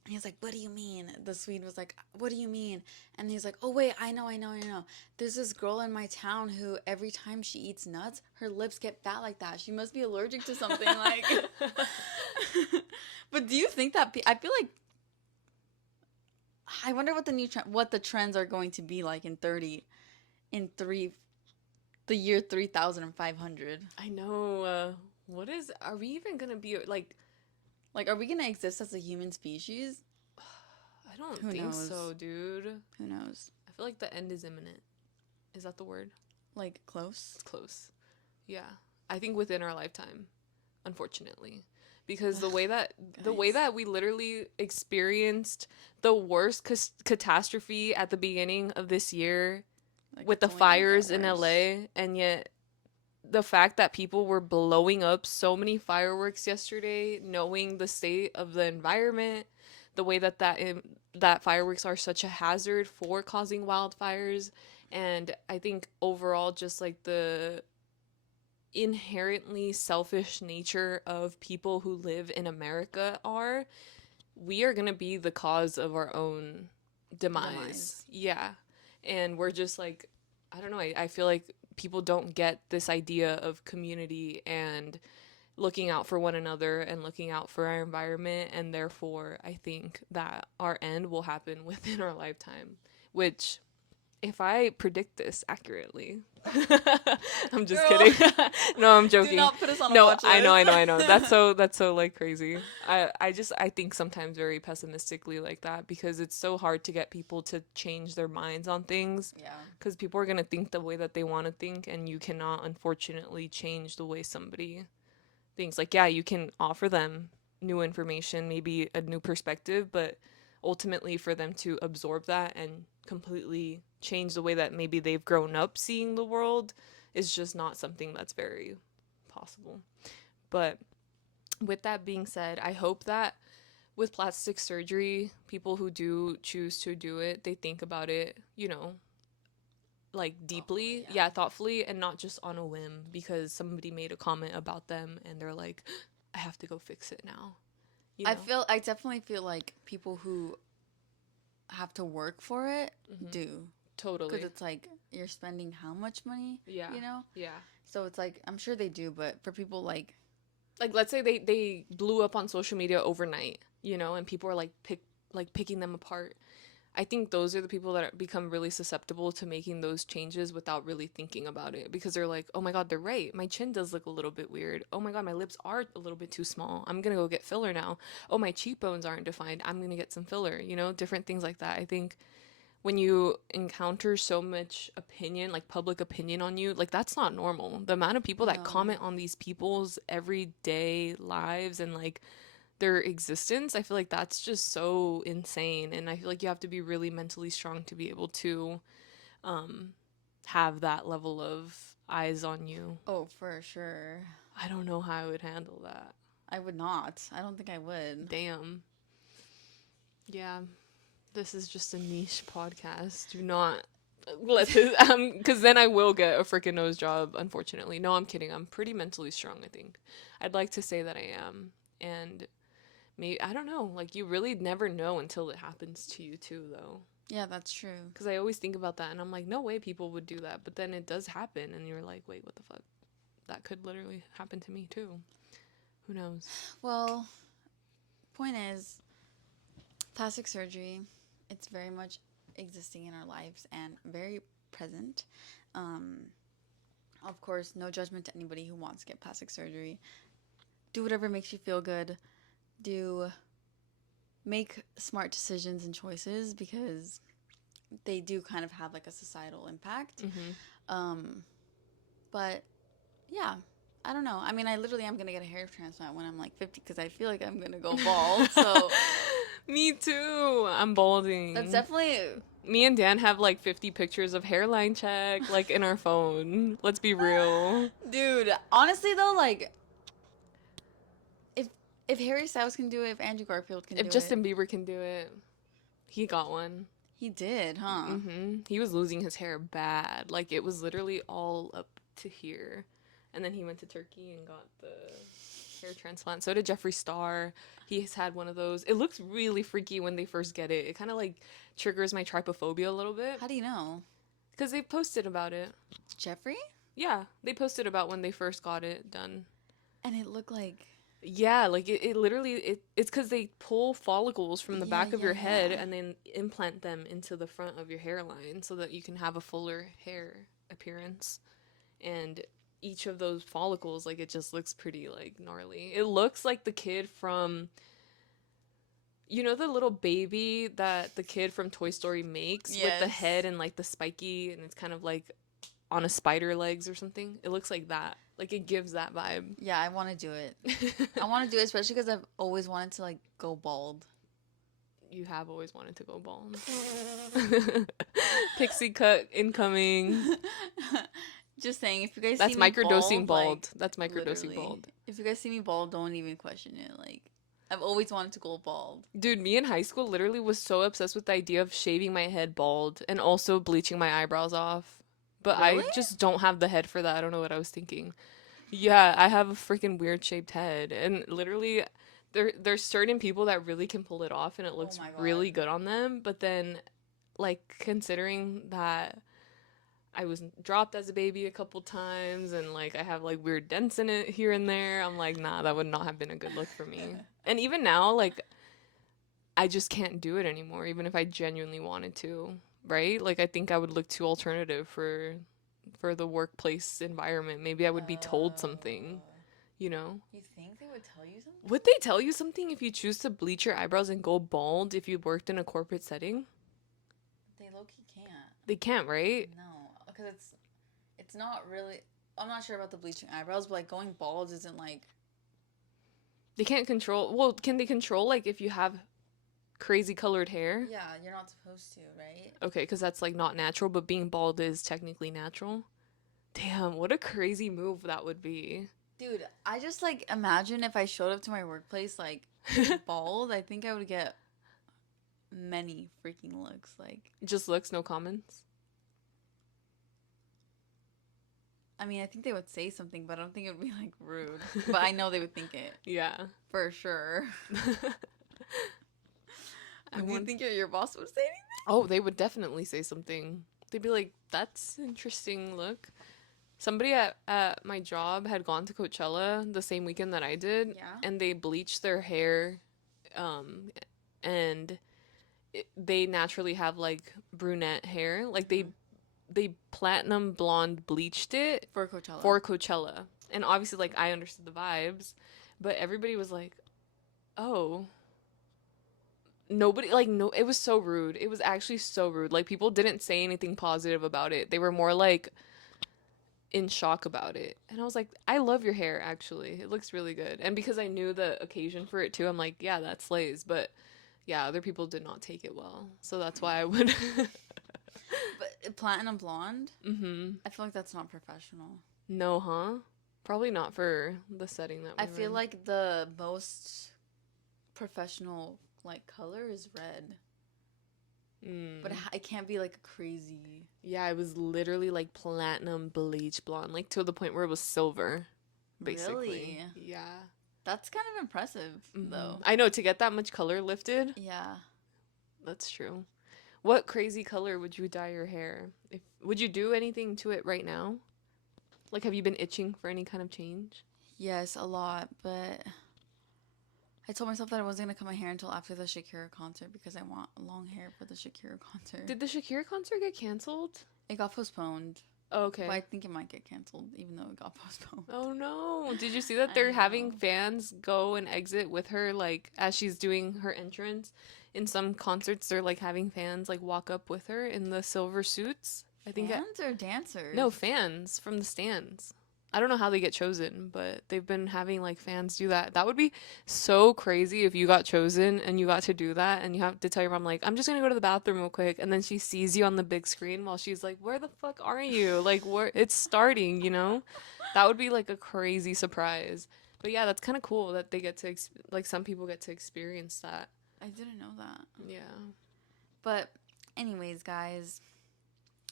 And he was like, what do you mean? The Swede was like, what do you mean? And he's like, oh, wait, I know. There's this girl in my town who every time she eats nuts, her lips get fat like that. She must be allergic to something. Like, but do you think that, I feel like, I wonder what what the trends are going to be like in the year 3500. I know. What is? Are we even gonna be Like, are we going to exist as a human species? I don't Who think knows? so, dude. Who knows? I feel like the end is imminent. Is that the word? Like, close? It's close. Yeah. I think within our lifetime, unfortunately. because the way Guys. that we literally experienced the worst catastrophe at the beginning of this year Like, with it's the only gonna get fires in worse. LA, and yet the fact that people were blowing up so many fireworks yesterday, knowing the state of the environment, the way that fireworks are such a hazard for causing wildfires, and I think overall just like the inherently selfish nature of people who live in America we are going to be the cause of our own demise. Demise. Yeah. And we're just like, I don't know, I feel like people don't get this idea of community and looking out for one another and looking out for our environment. And therefore, I think that our end will happen within our lifetime, which if I predict this accurately, I'm just Girl, kidding. No, I'm do joking. not put us on a No, watch list. I know. That's so like crazy. I think sometimes very pessimistically like that because it's so hard to get people to change their minds on things Yeah. because people are gonna think the way that they want to think, and you cannot unfortunately change the way somebody thinks. Like, yeah, you can offer them new information, maybe a new perspective, but ultimately for them to absorb that and completely change the way that maybe they've grown up seeing the world is just not something that's very possible. But with that being said, I hope that with plastic surgery, people who do choose to do it, they think about it, like deeply, Thoughtfully, yeah, thoughtfully, and not just on a whim because somebody made a comment about them and they're like, I have to go fix it now. I definitely feel like people who have to work for it do. Totally. Because it's like you're spending how much money? Yeah. You know? Yeah. So it's like, I'm sure they do, but for people like, Let's say they blew up on social media overnight, and people are picking them apart. I think those are the people that become really susceptible to making those changes without really thinking about it because they're like, oh my God, they're right. My chin does look a little bit weird. Oh my God, my lips are a little bit too small. I'm going to go get filler now. Oh, my cheekbones aren't defined. I'm going to get some filler, different things like that. I think when you encounter so much opinion, like public opinion on you, like that's not normal. The amount of people that no. comment on these people's everyday lives and like their existence, I feel like that's just so insane. And I feel like you have to be really mentally strong to be able to have that level of eyes on you. Oh, for sure. I don't know how I would handle that. I would not. I don't think I would. Damn. Yeah. This is just a niche podcast. Do not let this, because then I will get a freaking nose job, unfortunately. No, I'm kidding. I'm pretty mentally strong, I think. I'd like to say that I am. And maybe, I don't know, like you really never know until it happens to you too, though. Yeah, that's true. Because I always think about that and I'm like, no way people would do that. But then it does happen and you're like, wait, what the fuck? That could literally happen to me too. Who knows? Well, point is, plastic surgery, it's very much existing in our lives and very present. Of course, no judgment to anybody who wants to get plastic surgery. Do whatever makes you feel good. Make smart decisions and choices because they do kind of have like a societal impact. But yeah, I don't know. I mean, I literally am gonna get a hair transplant when I'm like 50 because I feel like I'm gonna go bald. So Me too. I'm balding. that's definitely. Me and Dan have like 50 pictures of hairline check like in our phone. Let's be real. Dude, honestly though, like if Harry Styles can do it, if Andrew Garfield can do If Justin Bieber can do it, he got one. he did, huh? He was losing his hair bad. Like it was literally all up to here. And then he went to Turkey and got the hair transplant. So did Jeffree Star. He's had one of those. It looks really freaky when they first get it. It kind of like triggers my trypophobia a little bit. How do you know? Because they posted about it. Jeffrey? Yeah, they posted about when they first got it done. And it looked like. Yeah, like it literally, it's because they pull follicles from the back of your head and then implant them into the front of your hairline so that you can have a fuller hair appearance. And each of those follicles, like it just looks pretty like gnarly. It looks like the kid from, the little baby that the kid from Toy Story makes with the head and like the spiky, and it's kind of like on a spider legs or something. It looks like that. Like it gives that vibe. Yeah, I want to do it. I want to do it, especially because I've always wanted to like go bald. You have always wanted to go bald. Pixie cut incoming. Just saying, if you guys see That's me microdosing bald, bald. like That's microdosing literally, bald. if you guys see me bald, don't even question it. Like, I've always wanted to go bald. Dude, me in high school literally was so obsessed with the idea of shaving my head bald and also bleaching my eyebrows off. But I Really? just don't have the head for that. I don't know what I was thinking. Yeah, I have a freaking weird shaped head, and literally there's certain people that really can pull it off and it Oh looks my god. really good on them, but then like considering that I was dropped as a baby a couple times and like I have like weird dents in it here and there, I'm like, nah, that would not have been a good look for me. And even now, like I just can't do it anymore, even if I genuinely wanted to, right? Like I think I would look too alternative for the workplace environment. Maybe I would be told something, you know? You think they would tell you something? Would they tell you something if you choose to bleach your eyebrows and go bald if you worked in a corporate setting? They low-key can't. They can't, right? No, because it's not really. I'm not sure about the bleaching eyebrows, but like going bald isn't like. They can't control. Well, can they control like if you have crazy colored hair? Yeah, you're not supposed to, right? Okay, because that's like not natural, but being bald is technically natural. Damn, what a crazy move that would be. Dude, I just like imagine if I showed up to my workplace like bald, I think I would get many freaking looks. Like, Just looks, no comments. I mean, I think they would say something, but I don't think it would be like rude. But I know they would think it Yeah. for sure. I Do you want... think your boss would say anything? Oh, they would definitely say something. They'd be like, that's interesting look. Somebody at my job had gone to Coachella the same weekend that I did, Yeah. and they bleached their hair, um, and they naturally have like brunette hair. Like they platinum blonde bleached it For Coachella. for Coachella, and obviously like I understood the vibes, but everybody was like, oh. Nobody like no, it was so rude. It was actually so rude. Like people didn't say anything positive about it. They were more like in shock about it. And I was like, I love your hair actually. It looks really good. And because I knew the occasion for it too, I'm like, yeah, that slays. But yeah, other people did not take it well. So that's why I would But platinum blonde? Mhm. I feel like that's not professional. No, huh? Probably not for the setting that we I were feel in. like the most professional like color is red. But it can't be like a crazy. Yeah, it was literally like platinum bleach blonde, like to the point where it was silver, basically. Really? Yeah. That's kind of impressive, though. I know, to get that much color lifted. Yeah. That's true. What crazy color would you dye your hair? If would you do anything to it right now? Like, have you been itching for any kind of change? Yes, a lot, but I told myself that I wasn't gonna cut my hair until after the Shakira concert because I want long hair for the Shakira concert. Did the Shakira concert get canceled? It got postponed, Oh, okay. but I think it might get canceled even though it got postponed. Oh no. Did you see that I they're having know. fans go and exit with her like as she's doing her entrance? In some concerts they're like having fans like walk up with her in the silver suits. I think Fans or dancers? no, fans from the stands. I don't know how they get chosen, but they've been having like fans do that. That would be so crazy if you got chosen and you got to do that and you have to tell your mom like, I'm just going to go to the bathroom real quick, and then she sees you on the big screen while she's like, "Where the fuck are you?" Like, where it's starting, you know? That would be like a crazy surprise. But yeah, that's kind of cool that they get to like some people get to experience that. I didn't know that. Yeah. But, anyways, guys,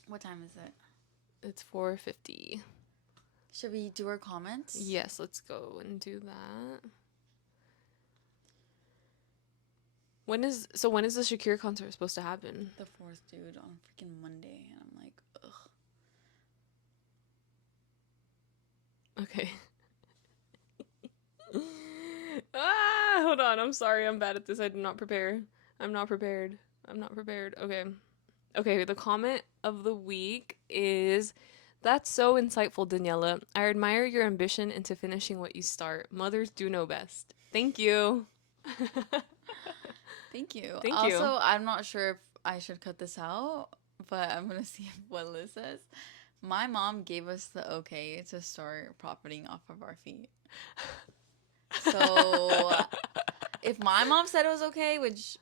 what time is it? It's 4:50. Should we do our comments? Yes, let's go and do that. When is the Shakira concert supposed to happen? The 4th, dude, on freaking Monday, and I'm like, ugh. Okay. Hold on. I'm sorry. I'm bad at this. I did not prepare. I'm not prepared. Okay. Okay, the comment of the week is, "That's so insightful, Daniella. I admire your ambition into finishing what you start. Mothers do know best." Thank you. Thank you. Thank Also, you. I'm not sure if I should cut this out, but I'm going to see what Liz says. My mom gave us the okay to start profiting off of our feet. So if my mom said it was okay, which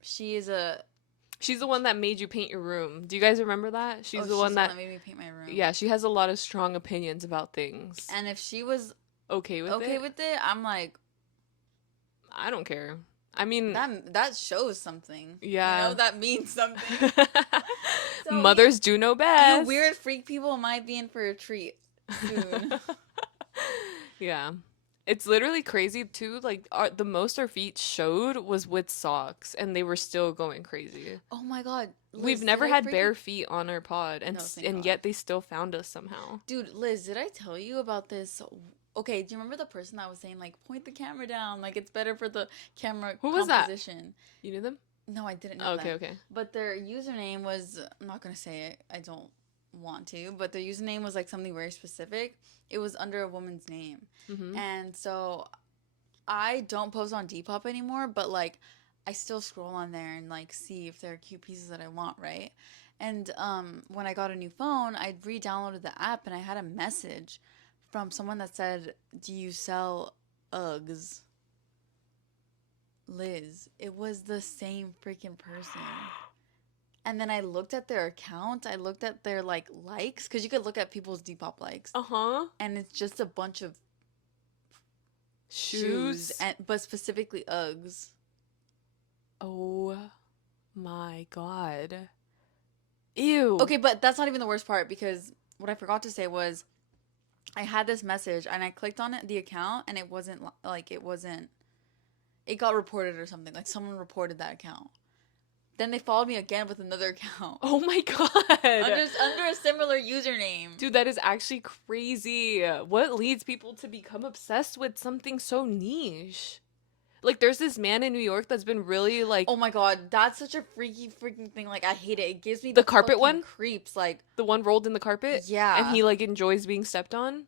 she is a She's the one that made you paint your room. Do you guys remember that? She's oh, the she's one the one that that made me paint my room. yeah, she has a lot of strong opinions about things. And if she was Okay with okay it? with it, I'm like, I don't care. I mean, that shows something. yeah. You know, that means something. So Mothers do know you best. weird freak people might be in for a treat soon. Yeah. It's literally crazy too. Like the most our feet showed was with socks, and they were still going crazy. Oh my god, Liz, We've never had bare feet on our pod, and No, thank and God. yet they still found us somehow. Dude, Liz, did I tell you about this? Okay, do you remember the person that was saying like point the camera down, like it's better for the camera Who was that? composition? You knew them? No, I didn't know Oh, okay, them. okay. But their username was, I'm not gonna say it. I don't want to, but their username was like something very specific. It was under a woman's name, Mm-hmm. and so I don't post on Depop anymore, but like I still scroll on there and like see if there are cute pieces that I want, right? And when I got a new phone, I re-downloaded the app and I had a message from someone that said, "Do you sell Uggs?" Liz, it was the same freaking person. And then I looked at their account. I looked at their like likes because you could look at people's Depop likes, Uh-huh. and it's just a bunch of Shoes. and but specifically Uggs. Oh my god. Ew. Okay, but that's not even the worst part because what I forgot to say was I had this message and I clicked on it, the account, and it wasn't it got reported or something. Like someone reported that account. Then they followed me again with another account. Oh my god. Under a similar username. Dude, that is actually crazy. What leads people to become obsessed with something so niche? Like, there's this man in New York that's been really like Oh my god, that's such a freaky freaking thing. Like I hate it. It gives me The carpet fucking one? creeps. Like the one rolled in the carpet. yeah, And he like enjoys being stepped on.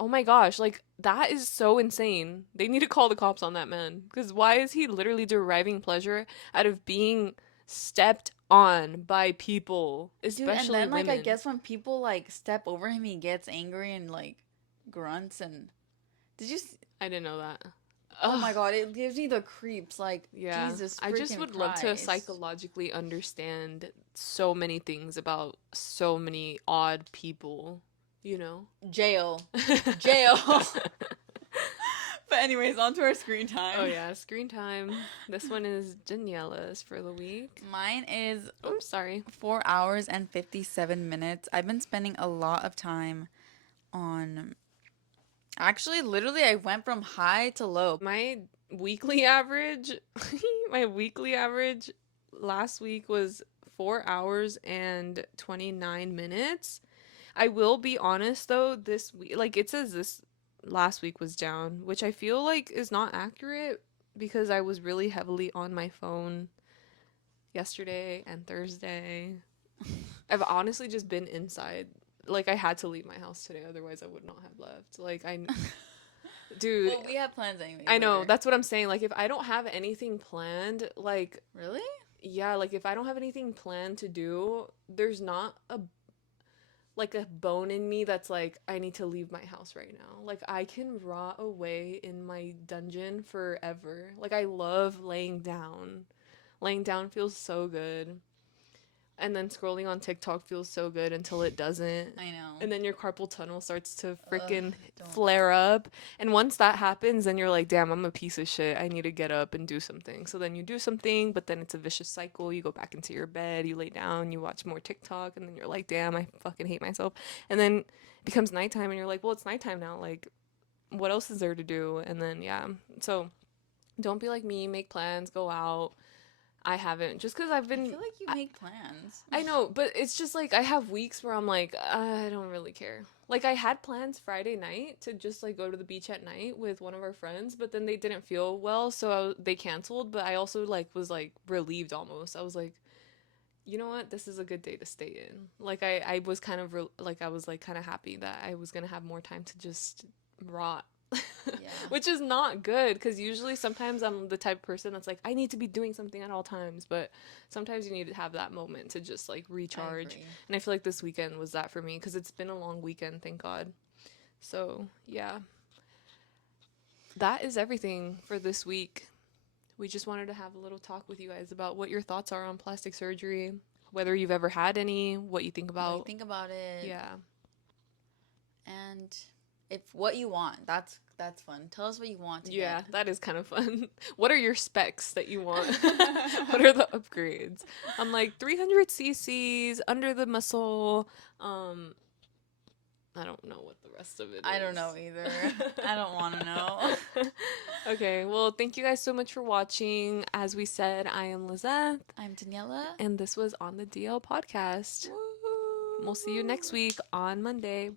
Oh my gosh, like that is so insane. They need to call the cops on that man. Because why is he literally deriving pleasure out of being stepped on by people, dude. And especially then like I women? guess when people like step over him, he gets angry and like grunts and. Did you? I didn't know that. Oh my Ugh. god, it gives me the creeps. Like Yeah, Jesus, I just freaking would love to Christ. psychologically understand so many things about so many odd people, you know? Jail, jail. But anyways, on to our screen time. Oh yeah, screen time. This one is Daniella's for the week. Mine is Oops, sorry. 4 hours and 57 minutes. I've been spending a lot of time on. Actually, literally, I went from high to low. My weekly average, my weekly average last week was 4 hours and 29 minutes. I will be honest though, this week, like it says this last week was down, which I feel like is not accurate because I was really heavily on my phone yesterday and Thursday. I've honestly just been inside. Like I had to leave my house today, otherwise I would not have left. Like dude, Well, we have plans anyway. I know, later. that's what I'm saying. Like if I don't have anything planned, like Really? yeah, like if I don't have anything planned to do, there's not a like a bone in me that's like I need to leave my house right now. Like I can rot away in my dungeon forever. Like I love laying down. Laying down feels so good. And then scrolling on TikTok feels so good until it doesn't. I know. And then your carpal tunnel starts to freaking don't. flare up. And once that happens, then you're like, damn, I'm a piece of shit. I need to get up and do something. So then you do something, but then it's a vicious cycle. You go back into your bed, you lay down, you watch more TikTok, and then you're like, damn, I fucking hate myself. And then it becomes nighttime, and you're like, well, it's nighttime now. Like, what else is there to do? And then, yeah. So don't be like me, make plans, go out. I haven't, just because I've been. I feel like you make plans. I know, but it's just like I have weeks where I'm like, I don't really care. Like I had plans Friday night to just like go to the beach at night with one of our friends, but then they didn't feel well, so they canceled. But I also like was like relieved almost. I was like, you know what, this is a good day to stay in. Like I was kind of like I was like kind of happy that I was gonna have more time to just rot. Yeah. Which is not good because usually sometimes I'm the type of person that's like, I need to be doing something at all times. But sometimes you need to have that moment to just like I recharge. agree. And I feel like this weekend was that for me because it's been a long weekend, thank God. So, yeah, that is everything for this week. We just wanted to have a little talk with you guys about what your thoughts are on plastic surgery, whether you've ever had any, what you think What do you about. think about it? Yeah. And if what you want, that's fun. Tell us what you want to Yeah, get. that is kind of fun. What are your specs that you want? What are the upgrades? I'm like 300 cc's under the muscle. Um, I don't know what the rest of it I don't know either. I don't want to know. Okay, well, thank you guys so much for watching. As we said, I am Lizeth, I'm Daniella. and this was On the DL podcast. Woo! We'll see you next week on Monday. Bye.